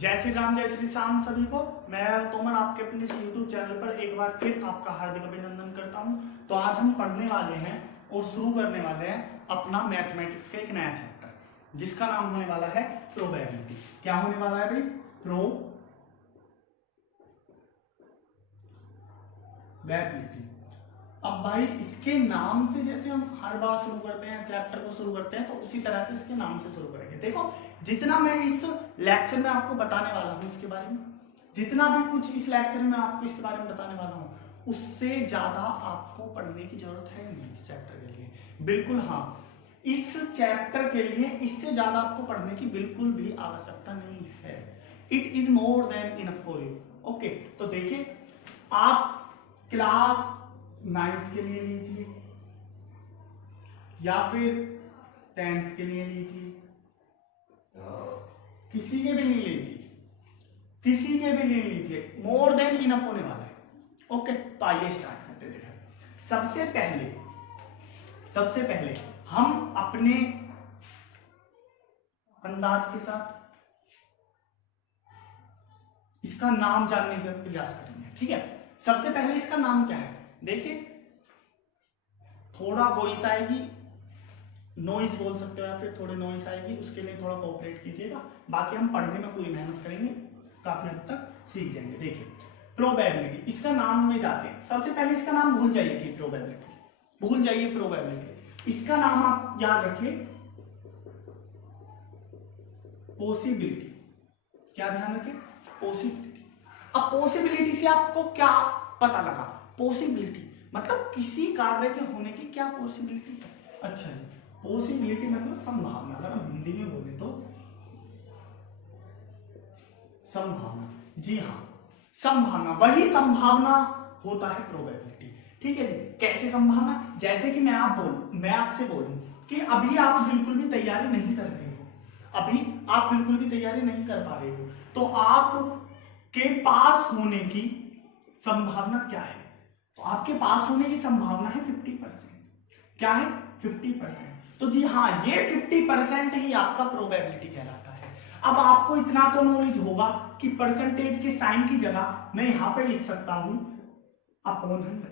जय श्री राम जय श्री श्याम सभी को। मैं तोमर आपके अपने इस YouTube चैनल पर एक बार फिर आपका हार्दिक अभिनंदन करता हूं। तो आज हम पढ़ने वाले हैं और शुरू करने वाले हैं अपना मैथमेटिक्स का एक नया चैप्टर जिसका नाम होने वाला है प्रोबेबिलिटी। क्या होने वाला है भाई? प्रोबेबिलिटी। अब भाई इसके नाम से जैसे हम हर बार शुरू करते हैं चैप्टर को शुरू करते हैं तो उसी तरह से इसके नाम से शुरू करेंगे। देखो जितना मैं इस लेक्चर में आपको बताने वाला हूं इसके बारे में, जितना भी कुछ इस लेक्चर में आपको इसके बारे में बताने वाला हूं उससे ज्यादा आपको पढ़ने की जरूरत है नहीं इस चैप्टर के लिए। बिल्कुल हाँ, इस चैप्टर के लिए इससे ज्यादा आपको पढ़ने की बिल्कुल भी आवश्यकता नहीं है। It is more than enough for you. Okay, तो देखिए आप क्लास 9th के लिए लीजिए या फिर 10th के लिए लीजिए, किसी के भी लिए लीजिए, किसी के भी लिए लीजिए, मोर देन इनफ होने वाला है। ओके, तो आइए स्टार्ट करते हैं। सबसे पहले हम अपने अंदाज के साथ इसका नाम जानने का प्रयास करेंगे। ठीक है, सबसे पहले इसका नाम क्या है? देखिए थोड़ा वॉइस आएगी, नॉइस बोल सकते हो या फिर थोड़ी नॉइस आएगी, उसके लिए थोड़ा कोऑपरेट कीजिएगा। बाकी हम पढ़ने में पूरी मेहनत करेंगे, काफी हद तक सीख जाएंगे। देखिए प्रोबेबिलिटी, इसका नाम में जाते हैं। सबसे पहले इसका नाम भूल जाइए कि प्रोबेबिलिटी, भूल जाइए प्रोबेबिलिटी। इसका नाम आप याद रखिए पॉसिबिलिटी। क्या ध्यान रखिए? पॉसिबिलिटी। अब पॉसिबिलिटी से आपको क्या पता लगा? पॉसिबिलिटी मतलब किसी कार्य के होने की क्या पॉसिबिलिटी है। अच्छा जी, पॉसिबिलिटी मतलब संभावना। अगर हम हिंदी में बोले तो संभावना। जी हाँ, संभावना, वही संभावना होता है प्रोबेबिलिटी। ठीक है जी। कैसे संभावना? जैसे कि मैं आपसे बोलूं कि अभी आप बिल्कुल भी तैयारी नहीं कर रहे हो, अभी आप बिल्कुल भी तैयारी नहीं कर पा रहे हो, तो आपके पास होने की संभावना क्या है? तो आपके पास होने की संभावना है 50%। क्या है? 50%। तो जी हाँ, ये 50% ही आपका प्रोबेबिलिटी कहलाता है। अब आपको इतना तो नॉलेज होगा कि परसेंटेज के साइन की जगह मैं यहां पे लिख सकता हूं अपॉन 100।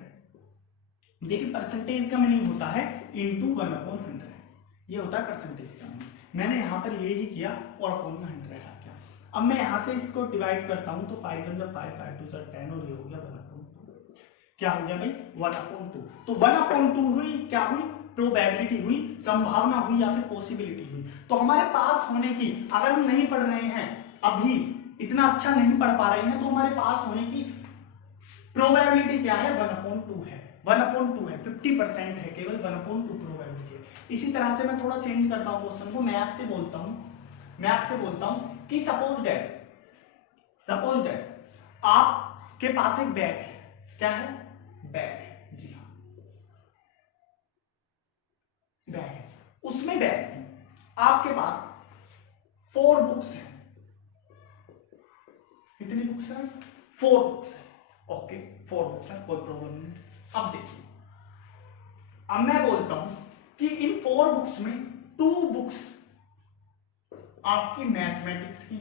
देखिए परसेंटेज का मीनिंग होता है इनटू 1/100, ये होता है परसेंटेज का मीनिंग। मैंने यहां पर ये ही किया और अपॉन में 100 आ गया। अब मैं यहां से इसको डिवाइड करता हूं तो 5 5 5 2 10 और ये हो गया 1/2। क्या हो गया भाई? 1/2। तो 1/2 हुई, क्या हुई? प्रोबेबिलिटी हुई, संभावना हुई या फिर पॉसिबिलिटी हुई। तो हमारे पास होने की, अगर हम नहीं पढ़ रहे हैं, अभी इतना अच्छा नहीं पढ़ पा रहे हैं, तो हमारे पास होने की प्रोबेबिलिटी क्या है? 1/2 है। 1/2 है, 50% है, केवल 1/2 प्रोबेबिलिटी है। इसी तरह से मैं थोड़ा चेंज करता हूं क्वेश्चन को। मैं आपसे बोलता हूं कि सपोज दैट आपके पास एक बैग है। क्या है? बैग है। जी हाँ, बैग है। उसमें बैग में आपके पास 4 बुक्स हैं। कितनी बुक्स हैं? 4 बुक्स है। ओके, 4 बुक्स है, कोई प्रॉब्लम नहीं। अब देखिए, अब मैं बोलता हूं कि इन 4 बुक्स में 2 बुक्स आपकी मैथमेटिक्स की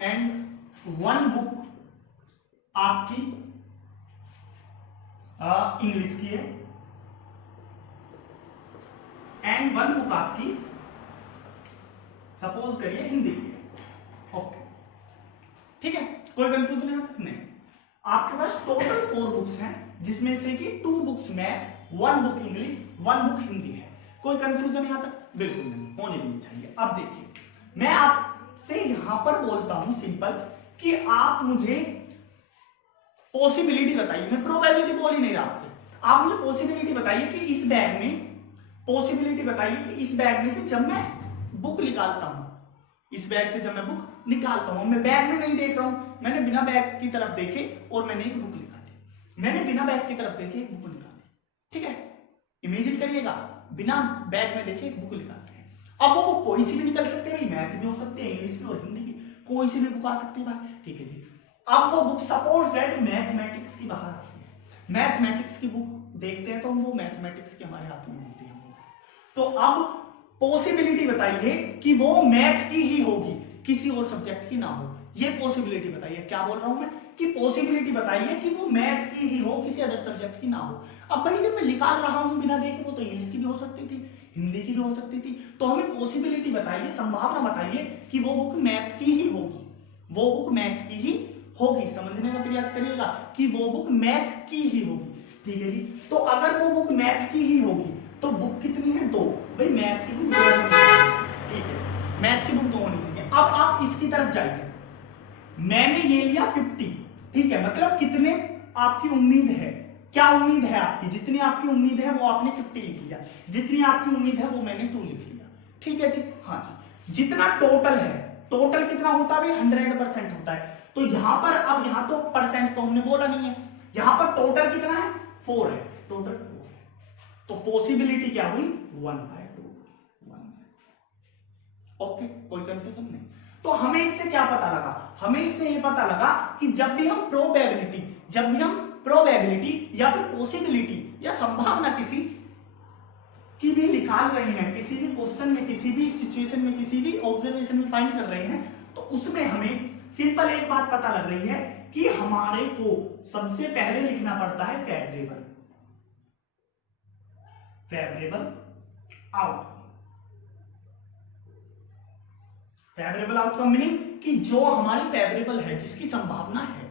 है एंड 1 बुक आपकी इंग्लिश की है एंड 1 बुक आपकी सपोज करिए हिंदी की है। ओके, ठीक है, कोई कंफ्यूजन है? नहीं। आपके पास टोटल 4 बुक्स हैं जिसमें से कि 2 books math, 1 book English, 1 book Hindi है। कोई कंफ्यूजन यहां तक? बिल्कुल नहीं, होने भी नहीं चाहिए। अब देखिए, मैं आपसे यहां पर बोलता हूं सिंपल कि आप मुझे पॉसिबिलिटी बताइए। मैं प्रोबेबिलिटी बोल ही नहीं रहा आपसे, आप मुझे पॉसिबिलिटी बताइए कि इस बैग में, पॉसिबिलिटी बताइए कि इस बैग में से जब मैं बुक निकालता हूं, इस बैग से जब मैं बुक निकालता हूं, मैं बैग में नहीं देख रहा हूं, मैंने बिना बैग की तरफ देखे और मैंने एक बुक निकाली, मैंने बिना बैग की तरफ देखे एक बुक निकाली। ठीक है, इमेजिन करिएगा, बिना बैग में देखे एक बुक निकालते हैं। अब वो बुक कोई सी भी निकल सकती है, मैथ भी हो सकती है, इंग्लिश भी और हिंदी भी, कोई सी भी बुक आ सकती है भाई। ठीक है जी। अब वो बुक सपोज दैट मैथमेटिक्स की बाहर आती है, मैथमेटिक्स की बुक देखते हैं तो वो मैथमेटिक्स की हमारे हाथ में मिलती है। तो अब पॉसिबिलिटी बताइए कि वो मैथ की ही होगी, किसी और सब्जेक्ट की ना हो। ये पॉसिबिलिटी बताइए, क्या बोल रहा हूं मैं कि पॉसिबिलिटी बताइए कि वो मैथ की ही हो, किसी अदर सब्जेक्ट की ना हो। अब भाई जब मैं निकाल रहा हूं बिना देखे, वो तो इंग्लिश की भी हो सकती थी, हिंदी की भी हो सकती थी, तो हमें पॉसिबिलिटी बताइए, संभावना बताइए कि वो बुक मैथ की ही होगी, वो बुक मैथ की ही होगी। समझने का प्रयास करिएगा कि वो बुक मैथ की ही होगी। ठीक है जी, तो अगर वो बुक मैथ की ही होगी तो बुक कितनी है? 2। भाई मैथ की बुक 2 होनी चाहिए। ठीक है, मैथ की बुक 2 होनी चाहिए। अब आप इसकी तरफ जाइए, मैंने ये लिया 50। ठीक है, मतलब कितने आपकी उम्मीद है, क्या उम्मीद है आपकी, जितनी आपकी उम्मीद है वो आपने 50 लिख लिया, जितनी आपकी उम्मीद है वो मैंने 2 लिख लिया। ठीक है जी, हाँ जी, जितना टोटल है, टोटल कितना होता है? 100% होता है। तो यहां पर, अब यहां तो परसेंट तो हमने बोला नहीं है, यहां पर टोटल कितना है? 4 है, टोटल 4 है। तो पॉसिबिलिटी क्या हुई? 1/2। ओके, कोई कंफ्यूजन नहीं। तो हमें इससे क्या पता लगा? हमें इससे ये पता लगा कि जब भी हम प्रोबेबिलिटी या फिर पॉसिबिलिटी या संभावना किसी की भी निकाल रहे हैं, किसी भी क्वेश्चन में, किसी भी सिचुएशन में, किसी भी ऑब्जर्वेशन में फाइंड कर रहे हैं, तो उसमें हमें सिंपल एक बात पता लग रही है कि हमारे को सबसे पहले लिखना पड़ता है फेवरेबल आउटकम मीनिंग कि जो हमारी फेवरेबल है, जिसकी संभावना है,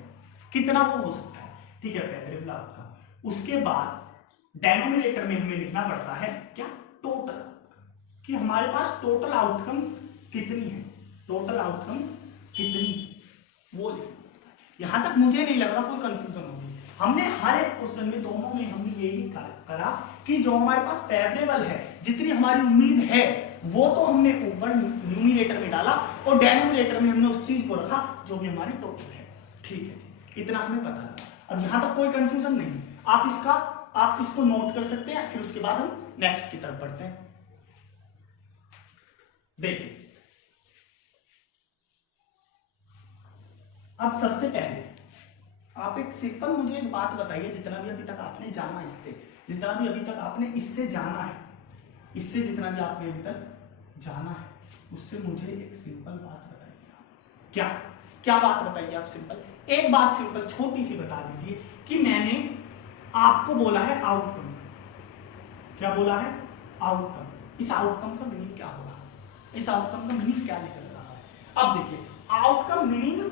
कितना वो हो सकता है। ठीक है, फेवरेबल आउटकम। उसके बाद डेनोमिनेटर में हमें लिखना पड़ता है क्या? टोटल, कि हमारे पास टोटल आउटकम्स कितनी है, टोटल आउटकम्स कितनी, वो लिखना पड़ता है। यहां तक मुझे नहीं लग रहा कोई कंफ्यूजन होगी। हमने हर एक क्वेश्चन में, दोनों में हमने यही करा कि जो हमारे पास फेवरेबल है, जितनी हमारी उम्मीद है, वो तो हमने ऊपर न्यूमिनेटर में डाला और डेनोमिनेटर में हमने उस चीज को रखा जो भी हमारी टोटल है। ठीक है, इतना हमें पता लगा। अब यहां तक कोई कंफ्यूजन नहीं। आप इसको नोट कर सकते हैं, फिर उसके बाद हम नेक्स्ट की तरफ बढ़ते हैं। देखिए, अब सबसे पहले आप एक सिंपल मुझे एक बात बताइए, जितना भी अभी तक आपने जाना, जितना भी अभी तक आपने इससे जाना है, जितना भी आपने अभी तक जाना है, उससे मुझे एक सिंपल बात बताइए। क्या बात बताइए आप? सिंपल एक बात, सिंपल छोटी सी बता दीजिए कि मैंने आपको बोला है आउटकम। क्या बोला है? आउटकम। इस आउटकम का मीनिंग क्या होगा? इस आउटकम का मीनिंग क्या निकल रहा है? अब देखिए, आउटकम मीनिंग,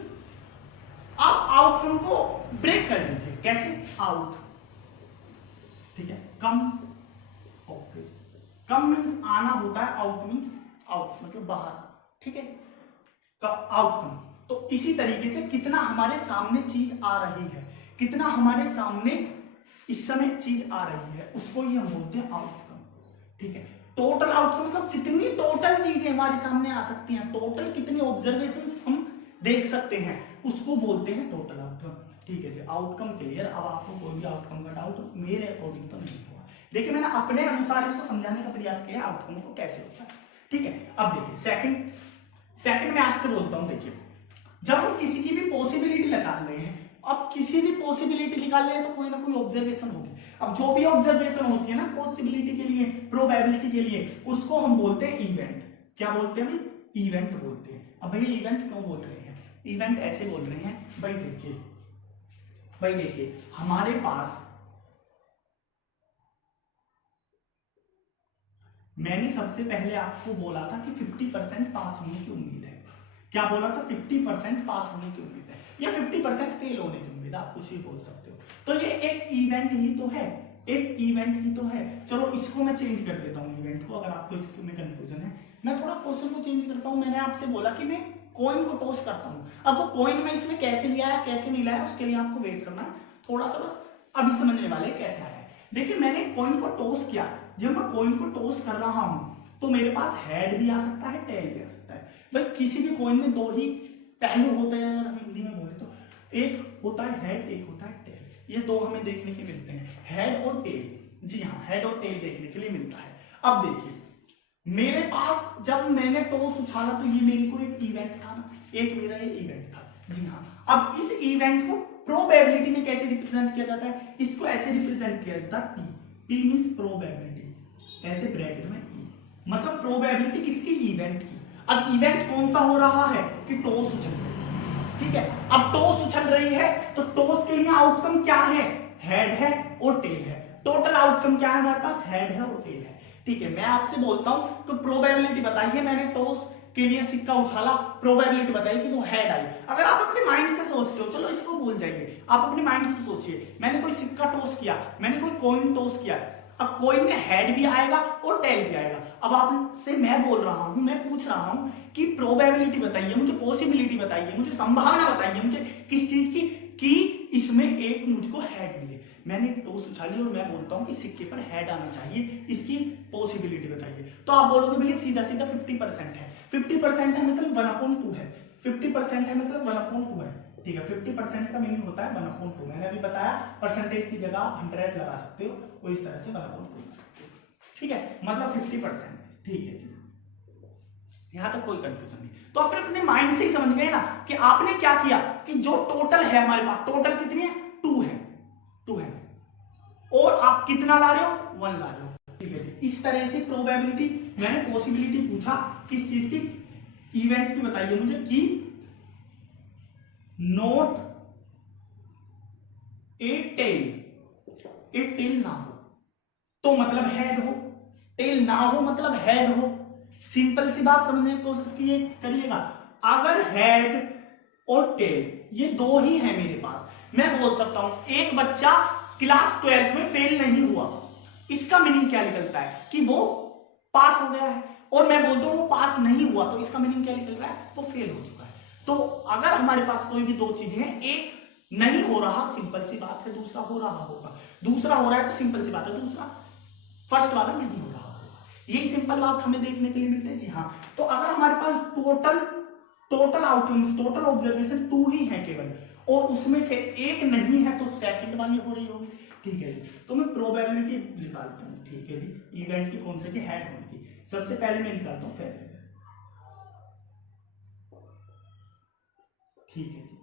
आप आउटकम को ब्रेक कर लीजिए। कैसे? आउट, ठीक है, कम, ओके, कम मीन्स आना होता है, आउट मीन्स आउट मतलब बाहर। ठीक है, आउटकम। तो इसी तरीके से कितना हमारे सामने चीज आ रही है, कितना हमारे सामने इस समय चीज आ रही है, उसको ही हम बोलते हैं आउटकम। ठीक है, टोटल आउटकम मतलब कितनी टोटल चीजें हमारे सामने आ सकती हैं, टोटल कितनी ऑब्जर्वेशंस हम देख सकते हैं, उसको बोलते हैं टोटल आउटकम। ठीक है, आउटकम क्लियर। अब आपको कोई भी आउटकम का डाउट मेरे अकॉर्डिंग तो नहीं हुआ। देखिए, मैंने अपने अनुसार इसको समझाने का प्रयास किया आउटकम को कैसे होता है। ठीक है, अब देखिए, सेकंड में आपसे बोलता हूं। देखिए, जब हम किसी की भी पॉसिबिलिटी निकाल रहे हैं, अब किसी भी पॉसिबिलिटी निकाल रहे हैं तो कोई ना कोई ऑब्जर्वेशन होगी। अब जो भी ऑब्जर्वेशन होती है ना पॉसिबिलिटी के लिए, प्रोबेबिलिटी के लिए, उसको हम बोलते हैं इवेंट। क्या बोलते हैं? इवेंट बोलते हैं। अब भैया इवेंट क्यों बोल रहे हैं? इवेंट ऐसे बोल रहे हैं, भाई देखिए हमारे पास, मैंने सबसे पहले आपको बोला था कि 50% पास होने की उम्मीद है। क्या बोला था? 50% पास होने की उम्मीद है या 50% फेल होने की उम्मीद, आप कुछ भी बोल सकते हो। तो ये एक इवेंट ही तो है, चलो इसको मैं चेंज कर देता हूँ इवेंट को, अगर आपको इसमें कंफ्यूजन है। मैं थोड़ा क्वेश्चन को चेंज करता हूँ। मैंने आपसे बोला कि मैं कॉइन को टॉस करता हूँ। अब वो कॉइन में इसमें कैसे लिया है, कैसे नहीं लाया, उसके लिए आपको वेट करना है थोड़ा सा, बस अभी समझने वाले कैसे आया है। देखिए, मैंने कॉइन को टॉस किया। जब मैं कॉइन को टॉस कर रहा हूं तो मेरे पास हेड भी आ सकता है, टेल भी आ सकता है। भाई किसी भी कॉइन में 2 ही पहलू होते हैं, अगर हम हिंदी में बोले तो एक होता है हेड, एक होता है टेल। ये 2 हमें देखने के मिलते हैं, हेड और टेल। जी हाँ, हेड और टेल देखने के लिए मिलता है। अब देखिए, मेरे पास जब मैंने टॉस उछाला तो ये मेरे को एक इवेंट था ना, एक मेरा ये इवेंट था। जी हाँ, अब इस इवेंट को प्रोबेबिलिटी में कैसे रिप्रेजेंट किया जाता है? इसको ऐसे रिप्रेजेंट किया जाता है, पी मींस प्रोबेबिलिटी, ऐसे ब्रैकेट में ई, मतलब प्रोबेबिलिटी किसकी, इवेंट की। अब इवेंट कौन सा हो रहा है कि टॉस उछल रही है, ठीक है। अब टॉस उछल रही है तो टॉस के लिए आउटकम क्या है, हेड है और टेल है। टोटल आउटकम क्या है हमारे पास, हेड है और टेल है, ठीक है। मैं आपसे बोलता हूं तो प्रोबेबिलिटी बताइए, मैंने टॉस के लिए सिक्का उछाला, प्रोबेबिलिटी बताइए कि वो हेड आई। अगर आप अपने माइंड से सोचते हो, चलो इसको भूल जाइए, आप अपने माइंड से सोचिए, मैंने कोई सिक्का टॉस किया, मैंने कोई कॉइन टॉस किया, अब कॉइन में हेड भी आएगा और टेल भी आएगा। अब आपसे मैं बोल रहा हूं, मैं पूछ रहा हूं कि प्रोबेबिलिटी बताइए मुझे, पॉसिबिलिटी बताइए मुझे, संभावना बताइए मुझे किस चीज की, कि इसमें एक मुझको हेड मिले। मैंने टॉस उछाली और मैं बोलता हूं कि सिक्के पर हेड आना चाहिए, इसकी पॉसिबिलिटी बताइए। तो आप बोलोगे भैया सीधा सीधा 50% है, 50% है मतलब 1/2 है, 50% है मतलब 1/2 है, ठीक है। 50% का मीनिंग होता है 1/2। मैंने अभी बताया परसेंटेज की जगह 100 लगा सकते हो, वो इस तरह से 1/2 लगा सकते हो, ठीक है, मतलब 50%, ठीक है जी। यहां तक कोई कंफ्यूजन नहीं। तो आप अपने माइंड से ही समझ गए ना कि आपने क्या किया, कि जो टोटल है हमारे पास, टोटल कितनी है, 2 है, 2 है, और आप कितना ला रहे हो, 1 ला रहे हो, ठीक है जी। इस तरह से प्रोबेबिलिटी, मैंने पॉसिबिलिटी पूछा किस चीज की, इवेंट की बताइए मुझे, कि not a tail, a tail ना हो तो मतलब हेड हो, टेल ना हो मतलब हेड हो। सिंपल सी बात समझने की कोशिश करिएगा, अगर हेड और टेल ये दो ही है मेरे पास, मैं बोल सकता हूं एक बच्चा क्लास 12th में फेल नहीं हुआ, इसका मीनिंग क्या निकलता है कि वो पास हो गया है, और मैं बोलता हूं वो पास नहीं हुआ, तो इसका मीनिंग क्या निकल रहा है, वो फेल हो चुका है। तो अगर हमारे पास कोई भी दो चीजें हैं, एक नहीं हो रहा, सिंपल सी बात है, दूसरा हो रहा होगा, दूसरा हो रहा है तो सिंपल सी बात है, दूसरा फर्स्ट वाला नहीं हो रहा होगा। यही सिंपल बात हमें देखने के लिए मिलती है जी हाँ। तो अगर हमारे पास टोटल आउटकम्स, टोटल ऑब्जर्वेशन 2 ही है केवल, और उसमें से एक नहीं है, तो सेकंड वाली हो रही होगी, ठीक है जी। तो मैं प्रोबेबिलिटी निकालता हूं, ठीक है जी, इवेंट की कौन से की, हेड होने की। सबसे पहले मैं निकालता हूं फेवरेबल, ठीक है जी,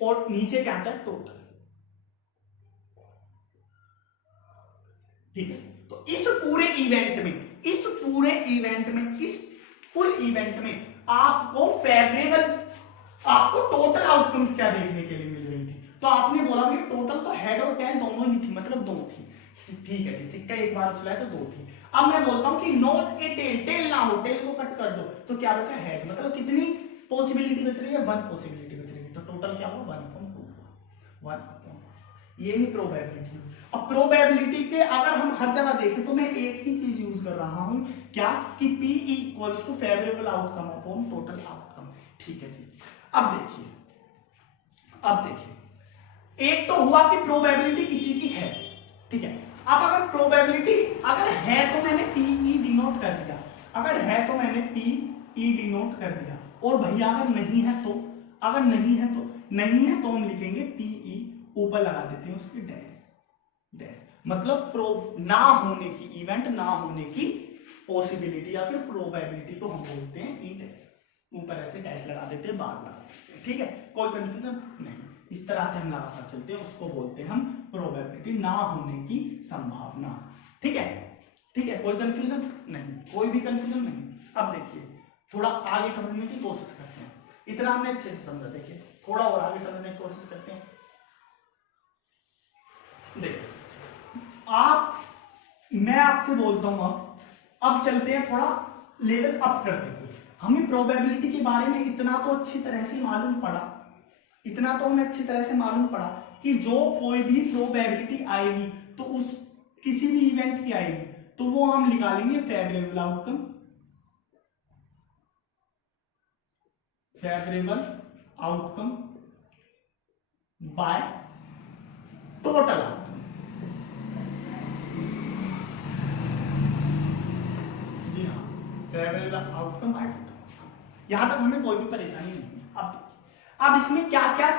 और नीचे क्या आता है, टोटल, ठीक है। तो इस पूरे इवेंट में, इस फुल इवेंट में आपको फेवरेबल, आपको टोटल आउटकम्स क्या देखने के लिए मिल रही थी, तो आपने बोला भाई टोटल तो हेड और टेल दोनों ही थी, मतलब 2 थी, ठीक है जी। सिक्का एक बार उछला है तो 2 थी। अब मैं बोलता हूं कि नॉट ए टेल, टेल ना हो, टेल को कट कर दो, तो क्या बचा, हेड, मतलब कितनी पॉसिबिलिटी बच रही है, 1 पॉसिबिलिटी बच रही है, तो टोटल क्या हुआ, 1/2, 1/2, यही प्रोबेबिलिटी। अब प्रोबेबिलिटी के अगर हम हर जगह देखें तो मैं एक ही चीज यूज कर रहा हूं, क्या, कि P equals to favourable outcome upon total outcome, ठीक है जी। अब देखिए एक तो हुआ कि प्रोबेबिलिटी किसी की है, ठीक है। अब अगर प्रोबेबिलिटी अगर है तो मैंने PE डिनोट कर दिया, अगर है तो मैंने PE डिनोट कर दिया, और भैया अगर नहीं है तो, नहीं है तो हम लिखेंगे PE, ऊपर लगा देते हैं उसकी डैश, मतलब ना होने की, इवेंट ना होने की पॉसिबिलिटी या फिर प्रोबेबिलिटी को हम बोलते हैं ई डैश, ऊपर ऐसे डैश लगा देते हैं, बार लगा देते हैं, ठीक है। कोई कंफ्यूजन नहीं, इस तरह से हम लगातार चलते हैं, उसको बोलते हैं हम प्रोबेबिलिटी, ना होने की संभावना, ठीक है, कोई कंफ्यूजन नहीं, कोई भी कंफ्यूजन नहीं। अब देखिए थोड़ा आगे समझने की कोशिश करते हैं, इतना हमने अच्छे से समझा, देखिए थोड़ा और आगे समझने की कोशिश करते हैं। देखिए मैं आपसे बोलता हूं, अब चलते हैं थोड़ा लेवल अप करते हुए। हमें प्रोबेबिलिटी के बारे में इतना तो अच्छी तरह से मालूम पड़ा, कि जो कोई भी प्रोबेबिलिटी आएगी तो उस किसी भी इवेंट की आएगी तो वो हम निकालेंगे favourable outcome, by total outcome, जी हाँ, फेवरेबल आउटकम बाय टोटल। यहां तक हमें कोई भी परेशानी नहीं है। अब इसमें क्या क्या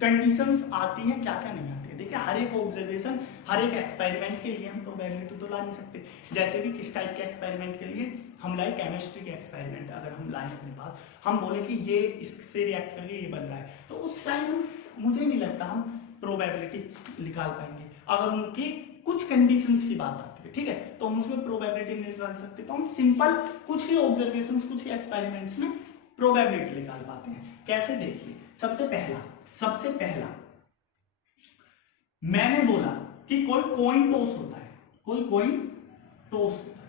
कंडीशंस आती हैं, क्या क्या नहीं आती है। देखिए हर एक ऑब्जर्वेशन, हर एक एक्सपेरिमेंट के लिए हम प्रोबेबिलिटी तो ला नहीं सकते। जैसे कि किस टाइप के एक्सपेरिमेंट के लिए, हम लाए केमिस्ट्री के एक्सपेरिमेंट, अगर हम लाए अपने पास, हम बोले कि ये इससे रिएक्ट करके ये बन रहा है, तो उस टाइम मुझे नहीं लगता हम प्रोबेबिलिटी निकाल पाएंगे, अगर उनकी कुछ कंडीशंस की बात आती है। सकते, ठीक है, तो हम उसमें प्रोबेबिलिटी निकाल सकते। तो हम सिंपल कुछ ही ऑब्जर्वेशन, कुछ ही एक्सपेरिमेंट्स में प्रोबेबिलिटी निकाल पाते हैं। कैसे, देखिए, सबसे पहला मैंने बोला कि कोई कॉइन टॉस होता है, कोई कॉइन टॉस होता है।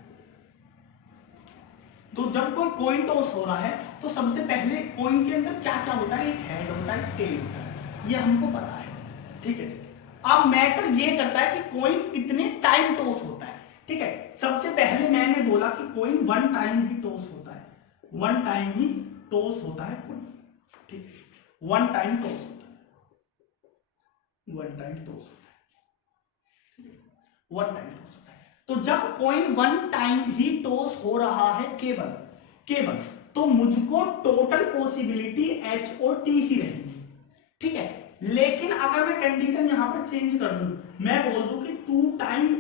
तो जब कोई कॉइन टॉस हो रहा है तो सबसे पहले कॉइन के अंदर क्या क्या होता है, एक हेड होता है, टेल होता है, ये हमको पता है, ठीक है। अब मैटर ये करता है कि कॉइन कितने टाइम टॉस होता है, ठीक है। सबसे पहले मैंने बोला कि कॉइन वन टाइम ही टॉस होता है, वन टाइम ही टॉस होता है कॉइन, ठीक है, वन टाइम टॉस होता है, वन टाइम टॉस होता है, वन टाइम टॉस होता है। तो जब कॉइन वन टाइम ही टॉस हो रहा है केवल तो मुझको टोटल पॉसिबिलिटी एच और टी ही रहेगी, ठीक है। लेकिन अगर मैं कंडीशन यहां पर चेंज कर दूं, मैं बोल दूं कि 2 टाइम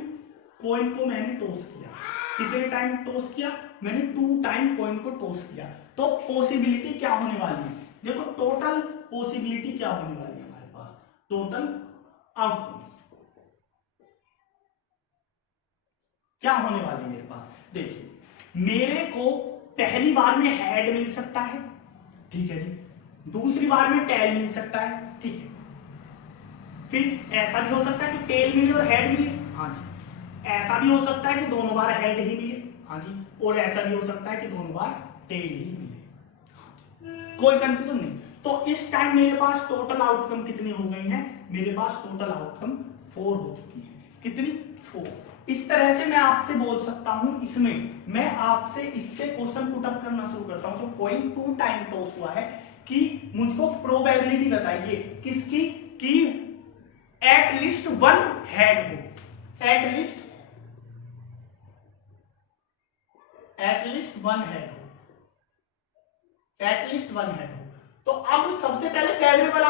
कॉइन को मैंने टॉस किया, कितने टाइम टॉस किया, मैंने 2 टाइम कॉइन को टॉस किया, तो पॉसिबिलिटी क्या होने वाली है, देखो टोटल पॉसिबिलिटी क्या होने वाली है हमारे पास, टोटल आउटकम्स क्या होने वाली है मेरे पास। देखिए, मेरे को पहली बार में हेड मिल सकता है, ठीक है जी, दूसरी बार में टेल मिल सकता है, ठीक है, फिर ऐसा भी हो सकता है कि टेल मिले और हेड मिले, हाँ जी, ऐसा भी हो सकता है कि दोनों बार हेड ही मिले, हाँ जी, और ऐसा भी हो सकता है कि दोनों बार टेल ही मिले, हाँ जी, कोई कंफ्यूजन नहीं। तो इस टाइम मेरे पास टोटल आउटकम कितनी हो गई है, मेरे पास टोटल आउटकम 4 हो चुकी है, कितनी, 4। इस तरह से मैं आपसे बोल सकता हूं, इसमें मैं आपसे इससे क्वेश्चन पुट अप करना शुरू करता हूं, जो कॉइन 2 टाइम टॉस हुआ है, कि मुझको प्रोबेबिलिटी बताइए किसकी, कि एटलीस्ट वन हेड हो, एटलीस्ट वन हेड हो, एटलीस्ट वन हेड हो। तो अब सबसे पहले फेवरेबल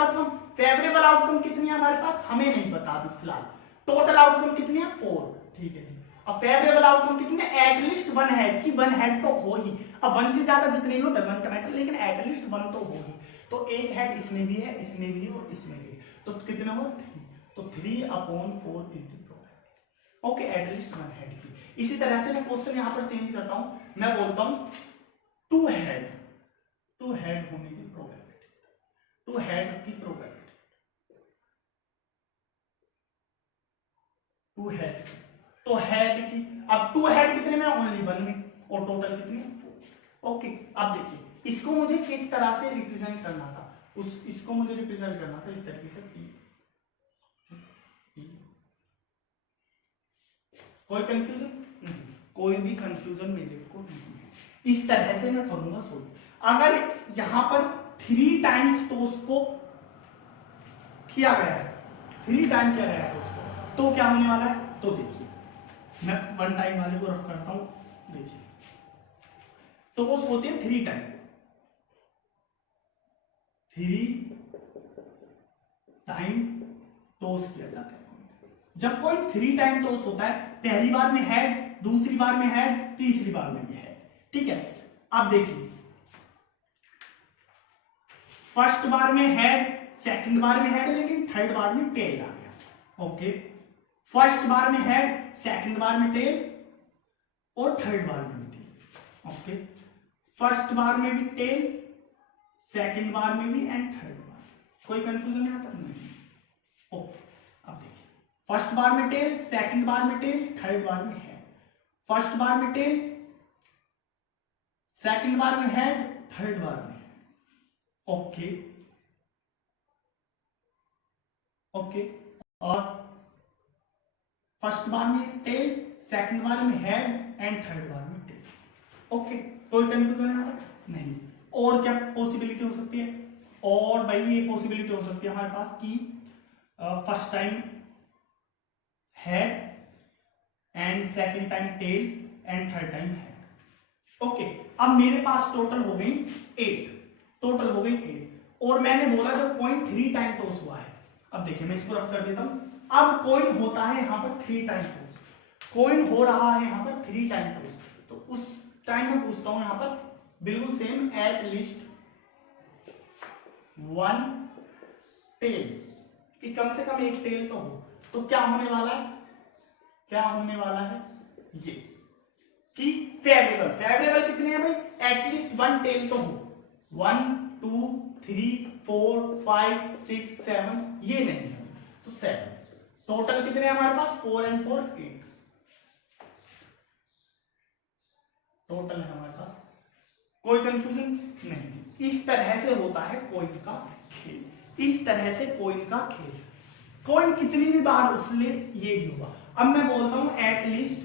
आउटकम कितनी है हमारे पास, हमें नहीं पता अभी फिलहाल। टोटल आउटकम कितनी है, 4, ठीक है जी। अब फेवरेबल आउटकम कितनी है, एटलीस्ट वन हेड, की वन हेड तो हो ही, अब वन से ज्यादा जितने हो डजंट मैटर, लेकिन एटलीस्ट वन तो हो ही। तो एक हेड इसमें भी है, इसमें भी है और इसमें भी है, तो कितने हो, 3, तो 3/4 is the probability, okay, at least one head की। इसी तरह से मैं क्वेश्चन यहां पर चेंज करता हूं, मैं बोलता हूं 2 हेड होने की प्रोबेबिलिटी, 2 हेड की प्रोबेबिलिटी, 2 हेड, तो हेड की, अब 2 हेड कितने में, ओनली 1 में, और टोटल कितने में, 4, ओके। अब देखिए, इसको मुझे किस तरह से रिप्रेजेंट करना था, इसको मुझे रिप्रेजेंट करना था इस तरीके से, P, कोई कंफ्यूजन नहीं, कोई भी कंफ्यूजन मेरे को नहीं है, इस तरह से मैं करूंगा सोल्व। अगर यहां पर 3 टाइम्स टॉस को किया गया है, 3 टाइम किया गया है टॉस को, तो क्या होने वाला है, तो देखिए, मैं 1 टाइम वाले को रफ करता हूं, देखिए, टॉस होती है 3 टाइम, 3 टाइम टॉस किया जाता है। जब कोई 3 टाइम टॉस होता है, पहली बार में हेड, दूसरी बार में हेड, तीसरी बार में भी हेड, ठीक है। अब देखिए, फर्स्ट बार में हेड, सेकंड बार में हेड, लेकिन थर्ड बार में टेल आ गया, ओके। फर्स्ट बार में हेड, सेकंड बार में टेल, और थर्ड बार में भी टेल, ओके। फर्स्ट बार में भी टेल, सेकंड बार में भी, एंड थर्ड बार, कोई कंफ्यूजन यहां तक नहीं, ओके। अब देखिए, फर्स्ट बार में टेल, सेकंड बार में टेल, थर्ड बार में हेड, फर्स्ट बार में टेल, सेकंड बार में हेड, थर्ड बार में हेड, ओके, ओके। और फर्स्ट बार में टेल, सेकंड बार में हेड, एंड थर्ड बार में टेल, ओके। कोई कंफ्यूजन यहां पर नहीं। और क्या पॉसिबिलिटी हो सकती है, और भाई ये पॉसिबिलिटी हो सकती है हमारे पास कि first time head, and second time tail, and third time head, okay. अब मेरे पास टोटल हो गई 8, टोटल हो गई 8, और मैंने बोला जब कॉइन 3 टाइम टॉस हुआ है, अब देखिए मैं इसको रफ कर देता हूं, अब कॉइन होता है यहां पर 3 टाइम टॉस, कॉइन हो रहा है यहां पर 3 टाइम टॉस, तो उस टाइम में पूछता हूं यहां पर बिल्कुल सेम, एट लीस्ट 1 टेल, कि कम से कम एक टेल तो हो, तो क्या होने वाला है, क्या होने वाला है, ये कि फेवरेबल कितने हैं भाई, एटलीस्ट 1 टेल तो हो, 1 2 3 4 5 6 7, ये नहीं है तो 7। टोटल कितने हैं हमारे पास, 4 and 4 8 टोटल है हमारे पास। कोई कंफ्यूजन नहीं। इस तरह से होता है कॉइन का खेल, इस तरह से कॉइन का खेल। कॉइन कितनी भी बार उछले ये ही होगा। अब मैं बोलता हूं एटलीस्ट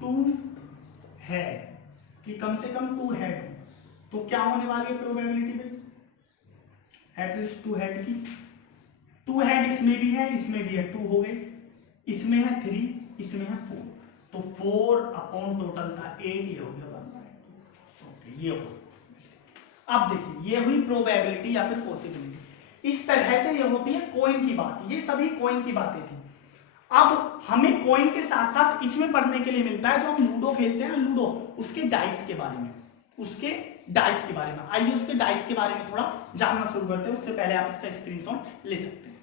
2 हेड, कि कम से कम 2 हेड हो, तो क्या होने वाली है प्रोबेबिलिटी में, एटलीस्ट 2 हेड की। 2 हेड इसमें भी है, इसमें भी है, 2 हो गए, इसमें है 3, इसमें है 4, तो 4 अपॉन टोटल था 8, ये हो गया 1/2। ओके, ये हो। अब देखिए ये हुई प्रोबेबिलिटी या फिर पॉसिबिलिटी। इस तरह से ये होती है कॉइन की बात, ये सभी कॉइन की बातें थी। अब हमें कॉइन के साथ साथ इसमें पढ़ने के लिए मिलता है जो हम लूडो खेलते हैं, लूडो, उसके डाइस के बारे में, उसके डाइस के बारे में। आइए उसके डाइस के बारे में थोड़ा जानना शुरू करते हैं, उससे पहले आप इसका स्क्रीनशॉट ले सकते हैं।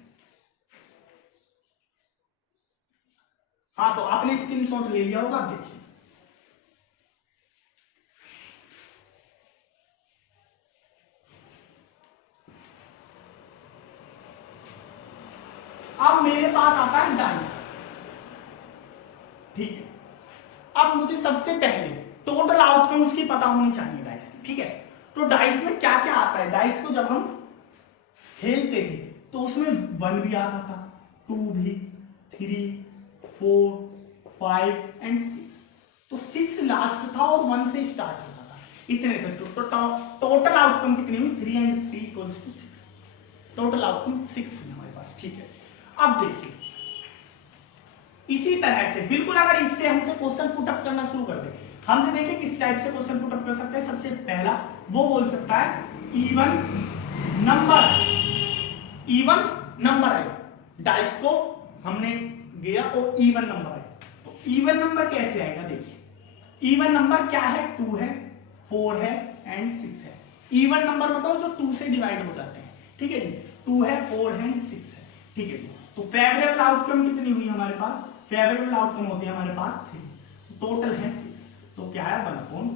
हाँ, तो आपने स्क्रीनशॉट ले लिया होगा, देखिए अब मेरे पास आता है डाइस, ठीक है। अब मुझे सबसे पहले टोटल आउटकम उसकी पता होनी चाहिए डाइस की, ठीक है। तो डाइस में क्या क्या आता है, डाइस को जब हम खेलते थे तो उसमें 1 भी आता था, 2 भी, 3 4 5 एंड 6, तो 6 लास्ट था और 1 से स्टार्ट होता था, इतने थे। तो टोटल आउटकम कितनी हुई, 3 and 3 = 6, टोटल आउटकम 6 हुई हमारे पास, ठीक है। अब देखिए इसी तरह से बिल्कुल अगर इससे हमसे क्वेश्चन पुटअप करना शुरू कर दे, हमसे देखिए किस टाइप से क्वेश्चन पुटअप कर सकते हैं। सबसे पहला वो बोल सकता है इवन नंबर है, डाइस को हमने गया और इवन नंबर है, तो इवन नंबर कैसे आएगा, देखिए इवन नंबर क्या है, 2 है, 4 है एंड 6 है। इवन नंबर मतलब जो 2 से डिवाइड हो जाते हैं, ठीक है जी, 2 है, 4 है एंड 6 है, ठीक है जी। तो फेवरेबल आउटकम कितनी हुई हमारे पास, फेवरेबल आउटकम होती है हमारे पास 3, टोटल है 6, तो क्या है 1/2।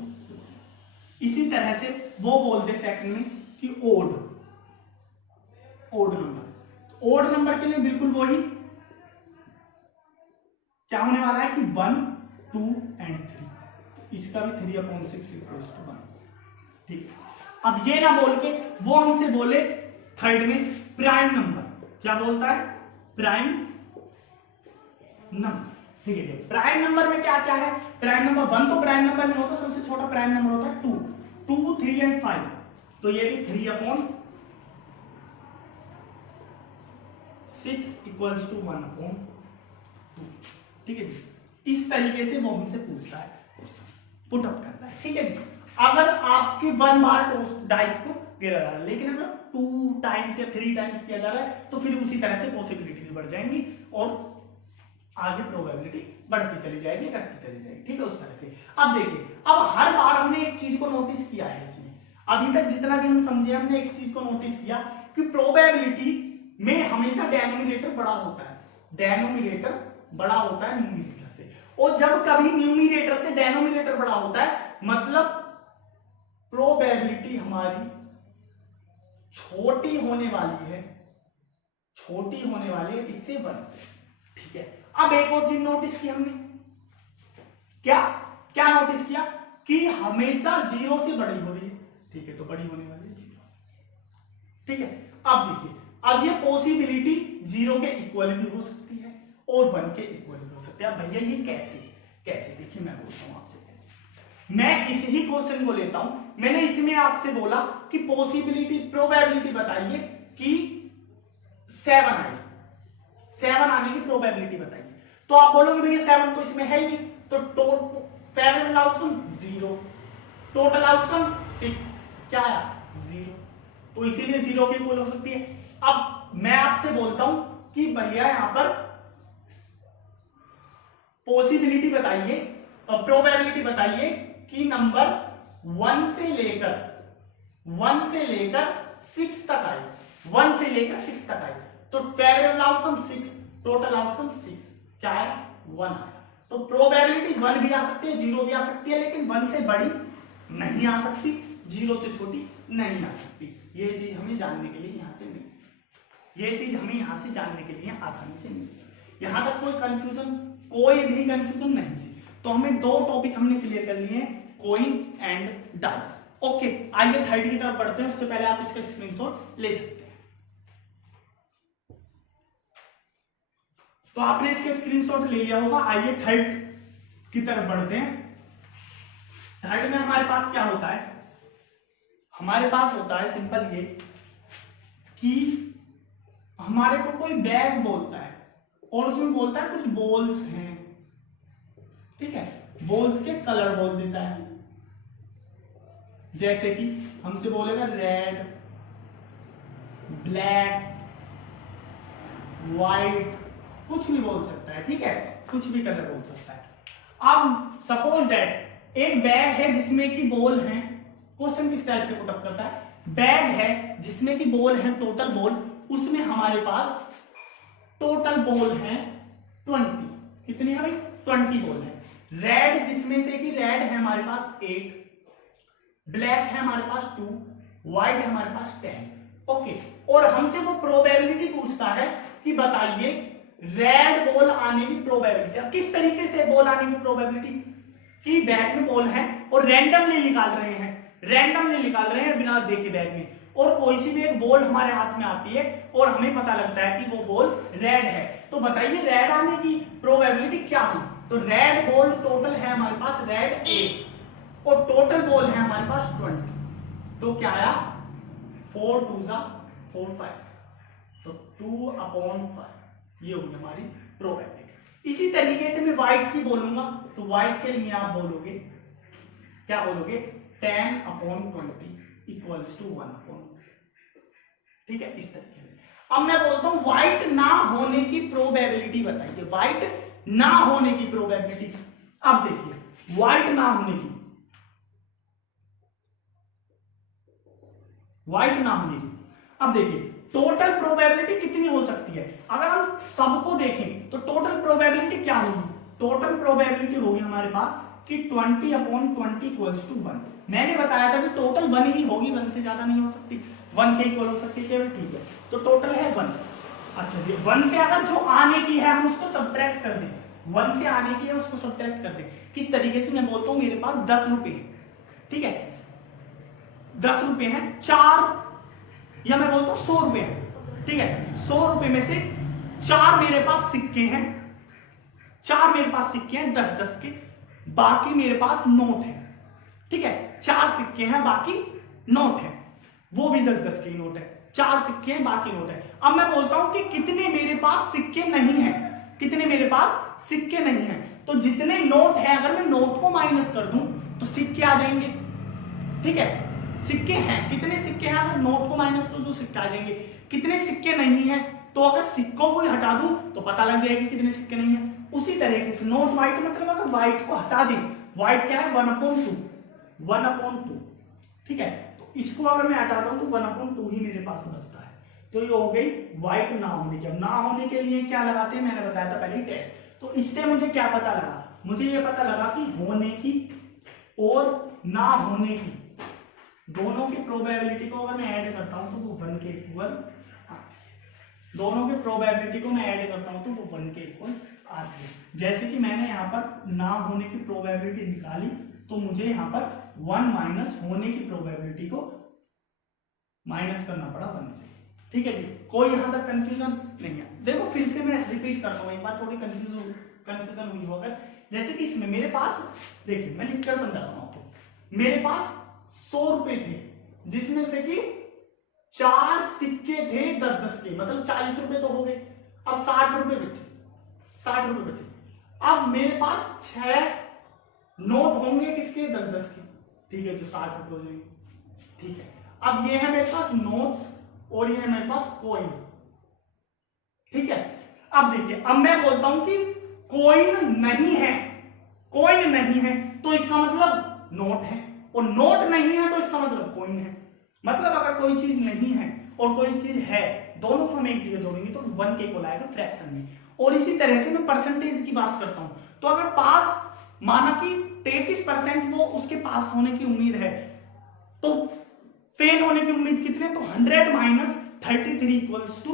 इसी तरह से वो बोलते सेकंड में कि ओड नंबर के लिए बिल्कुल वही क्या होने वाला है कि 1 2 एंड 3, तो इसका भी 3/6 = 1, ठीक। अब ये ना बोल के वो हमसे बोले थर्ड में प्राइम नंबर, क्या बोलता है, प्राइम नंबर, ठीक है जी। प्राइम नंबर में क्या क्या है, प्राइम नंबर 1 तो प्राइम नंबर नहीं होता, सबसे छोटा प्राइम नंबर होता है 2 3 एंड 5, तो ये भी 3/6 = 1/2, ठीक है जी। इस तरीके से वो हमसे पूछता है, पुटअप करता है, ठीक है जी। अगर आपकी 1 बार डाइस को गिरा जा रहा है, लेकिन अगर 2 टाइम्स या 3 टाइम्स किया जा रहा है तो फिर उसी तरह से पॉसिबिलिटीज बढ़ जाएंगी और आगे प्रोबेबिलिटी बढ़ती चली जाएगी, घटती चली जाएगी, ठीक है, उस तरह से। अब देखिए, अब हर बार हमने एक चीज को नोटिस किया है इसमें, अभी तक जितना भी हम समझे हमने एक चीज को नोटिस किया कि प्रोबेबिलिटी में हमेशा डेनोमिनेटर बड़ा होता है, डेनोमिनेटर बड़ा होता है न्यूमरेटर से, और जब कभी न्यूमरेटर से डेनोमिनेटर बड़ा होता है मतलब प्रोबेबिलिटी हमारी छोटी होने वाली है, किससे, 1 से, ठीक है। अब एक और चीज नोटिस की हमने, क्या नोटिस किया कि हमेशा 0 से बड़ी हो रही है, ठीक है, तो बड़ी होने वाली है 0, ठीक है। अब देखिए, अब ये पॉसिबिलिटी 0 के इक्वल भी हो सकती है और 1 के इक्वल भी हो सकती है। भैया ये कैसे, देखिए मैं बोलता हूं आपसे कैसे। मैं इस ही क्वेश्चन को लेता हूं, मैंने इसमें आपसे बोला कि पॉसिबिलिटी, प्रोबेबिलिटी बताइए कि 7 आए, 7 आने की प्रोबेबिलिटी बताइए, तो आप बोलोगे भैया 7 तो इसमें है ही नहीं, तो फेवरेबल आउटकम 0, टोटल आउटकम 6, क्या आया 0, तो इसीलिए 0 के इक्वल हो सकती है। अब मैं आपसे बोलता हूं कि भैया यहां पर पॉसिबिलिटी बताइए, प्रोबेबिलिटी बताइए कि नंबर 1 से लेकर 6 तक आए, 1 से लेकर 6 तक आए, तो फेवरेबल आउटकम 6, टोटल आउटकम 6, क्या है 1 आया। तो प्रोबेबिलिटी 1 भी आ सकती है, 0 भी आ सकती है, लेकिन 1 से बड़ी नहीं आ सकती, 0 से छोटी नहीं आ सकती। ये चीज हमें जानने के लिए यहां से मिली, ये चीज हमें यहां से जानने के लिए आसानी से मिली। यहां तक कोई कंफ्यूजन, कोई भी कंफ्यूजन नहीं थी। तो हमें 2 टॉपिक हमने क्लियर कर लिए हैं, कॉइन एंड डाइस। ओके, आइए थर्ड की तरफ बढ़ते हैं। उससे पहले आप इसका स्क्रीनशॉट ले सकते हैं। तो आपने इसके स्क्रीनशॉट ले लिया होगा। आइए थर्ड की तरफ बढ़ते हैं। थर्ड में हमारे पास क्या होता है, हमारे पास होता है सिंपल ये कि हमारे को कोई बैग बोलता है और उसमें बोलता है कुछ बॉल्स हैं, ठीक है, बॉल्स के कलर बोल देता है। जैसे कि हमसे बोलेगा रेड, ब्लैक, व्हाइट, कुछ भी बोल सकता है, ठीक है, कुछ भी कलर बोल सकता है। अब सपोज दैट एक बैग है जिसमें कि बॉल हैं, क्वेश्चन किस टाइप से पुटअप करता है, बैग है जिसमें कि बॉल है, टोटल बॉल, उसमें हमारे पास टोटल बॉल है 20। कितनी है भाई, 20 बॉल है। रेड जिसमें से कि रेड है हमारे पास 8, ब्लैक है हमारे पास 2, व्हाइट है हमारे पास 10। ओके, और हमसे वो प्रोबेबिलिटी पूछता है कि बताइए रेड बॉल आने की प्रोबेबिलिटी। अब किस तरीके से बॉल आने की प्रोबेबिलिटी, कि बैग में बॉल है और रैंडमली निकाल रहे हैं, रैंडमली निकाल रहे हैं बिना देखे बैग में, और कोई सी भी एक बॉल हमारे हाथ में आती है और हमें पता लगता है कि वो बॉल रेड है। तो बताइए रेड आने की प्रोबेबिलिटी क्या हुई। तो रेड बॉल टोटल है हमारे पास रेड 8 और टोटल बॉल है हमारे पास 20। तो क्या आया, 4 2 4 5, तो 2/5 ये होगी हमारी प्रोबेबिलिटी। इसी तरीके से मैं व्हाइट की बोलूंगा, तो व्हाइट के लिए आप बोलोगे, क्या बोलोगे, 10/20 इक्वल्स टू 1/, ठीक है, इस तरीके से। अब मैं बोलता हूं व्हाइट ना होने की प्रोबेबिलिटी बताइए, व्हाइट ना होने की प्रोबेबिलिटी। अब देखिए व्हाइट ना होने की, व्हाइट ना होने की, अब देखिए टोटल प्रोबेबिलिटी कितनी हो सकती है। अगर हम सबको देखें तो टोटल प्रोबेबिलिटी क्या होगी, टोटल प्रोबेबिलिटी होगी हमारे पास कि 20/20 इक्वल्स टू 1। मैंने बताया था कि टोटल 1 ही होगी, 1 से ज्यादा नहीं हो सकती, 1 के इक्वल हो सकती है केवल, ठीक है। तो टोटल है 1। अच्छा जी, 1 से अगर जो आने की है हम उसको सब्ट्रैक्ट कर दें, 1 से आने की है उसको सब्ट्रैक्ट कर दें। किस तरीके से, मैं बोलता हूं मेरे पास 10 रुपए, ठीक है, 10 रुपए हैं, 4, या मैं बोलता हूं 100 रुपए हैं, ठीक है, 100 रुपए में से 4 मेरे पास सिक्के हैं, 4 मेरे पास सिक्के हैं 10-10 के, बाकी मेरे पास नोट है, ठीक है, 4 सिक्के हैं बाकी नोट है, वो भी 10-10 के नोट है, 4 सिक्के हैं बाकी नोट है। अब मैं बोलता हूं कि कितने मेरे पास सिक्के नहीं है, कितने मेरे पास सिक्के नहीं है। तो जितने नोट है अगर मैं नोट को माइनस कर दूं तो सिक्के आ जाएंगे, ठीक है, सिक्के हैं, कितने सिक्के हैं, अगर नोट को माइनस कर दूं सिक्के आ जाएंगे। कितने सिक्के नहीं है, तो अगर सिक्कों को हटा दूं तो पता लग जाएगा कितने सिक्के नहीं है। उसी तरीके से नोट व्हाइट, मतलब अगर व्हाइट को हटा दें, व्हाइट क्या है 1/2, ठीक है, तो इसको अगर मैं हटाता हूं तो 1/2 ही मेरे पास बचता है। तो ये हो गई व्हाइट ना होने की। अब ना होने के लिए क्या लगाते हैं, मैंने बताया था पहले टेस्ट। तो इससे मुझे क्या पता लगा, मुझे ये पता लगा कि होने की और ना होने की दोनों की प्रोबेबिलिटी को अगर मैं ऐड करता हूं तो वो 1 के इक्वल, दोनों की प्रोबेबिलिटी को मैं ऐड करता हूं तो वो 1 के इक्वल आती है। जैसे कि मैंने यहां पर ना होने की प्रोबेबिलिटी निकाली तो मुझे यहां पर 1 माइनस होने की प्रोबेबिलिटी को माइनस करना पड़ा 1 से, ठीक है जी। कोई यहां तक कंफ्यूजन नहीं है। देखो फिर से मैं रिपीट करता हूं, एक बार थोड़ी कंफ्यूजन हुई होगा। जैसे कि इसमें मेरे पास, देखिए मैं लिखकर समझाता हूं आपको, मेरे पास 100 रुपए थे जिसमें से कि 4 सिक्के थे 10-10 के, मतलब 40 रुपए तो हो गए। अब 60 रुपए बचे, 60 रुपए बचे। अब मेरे पास 6 नोट होंगे किसके, 10-10 के, ठीक है, जो 60 रुपए हो जाएंगे, ठीक है। अब ये है मेरे पास नोट्स और ये है मेरे पास कॉइन, ठीक है। अब देखिए, अब मैं बोलता हूं कि कॉइन नहीं है, कॉइन नहीं है तो इसका मतलब नोट है, और नोट नहीं है तो इसका मतलब कॉइन है। मतलब अगर कोई चीज नहीं है और कोई चीज है, दोनों को हम एक जगह जोड़ेंगे तो 1 के इक्वल आएगा फ्रैक्शन में। और इसी तरह से मैं परसेंटेज की बात करता हूं, तो अगर पास माना कि 33% वो उसके पास होने की उम्मीद है, तो फेल होने की उम्मीद कितनी है, तो 100 माइनस 33 इक्वल्स टू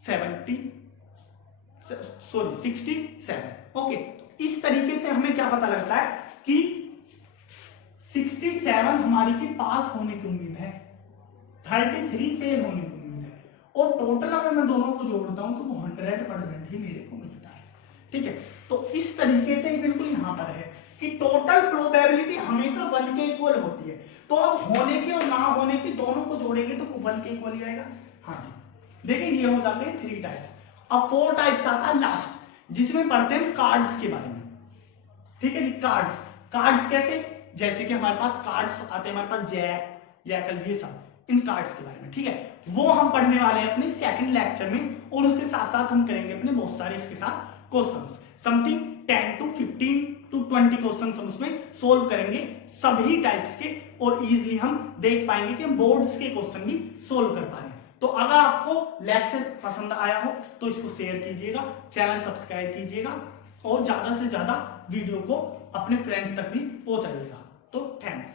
67। ओके, इस तरीके से हमें क्या पता लगता है कि 67 हमारी की पास होने की उम्मीद है, 33 फेल होने की उम्मीद है, और टोटल अगर मैं दोनों को जोड़ता हूं तो वो 100% ही मेरे को मिलता है। ठीक है, तो इस तरीके से बिल्कुल यहां पर है कि टोटल प्रोबेबिलिटी हमेशा 1 के इक्वल होती है, तो अब होने की और ना होने की दोनों को जोड़ेंगे तो 1 के इक्वल ही आएगा। हाँ जी, देखिए ये हो जाते हैं 3 टाइप्स। अब 4 टाइप्स आता है लास्ट, जिसमें पढ़ते हैं कार्ड्स के बारे में। ठीक है जी, कार्ड्स कैसे, जैसे कि हमारे पास कार्ड्स आते हैं, हमारे पास जैकल ये सब, इन कार्ड्स के बारे में। ठीक है, वो हम पढ़ने वाले हैं अपने सेकंड लेक्चर में, और उसके साथ साथ हम करेंगे अपने बहुत सारे इसके साथ questions, something 10 to 15 to 20 questions हम उसमें सोल्व करेंगे सभी टाइप्स के, और इजीली हम देख पाएंगे कि हम बोर्ड्स के क्वेश्चन भी सोल्व कर पा रहे हैं। तो अगर आपको लेक्चर पसंद आया हो तो इसको शेयर कीजिएगा, चैनल सब्सक्राइब कीजिएगा, और ज्यादा से ज्यादा वीडियो को अपने फ्रेंड्स तक भी पहुंचाइएगा। तो थैंक्स।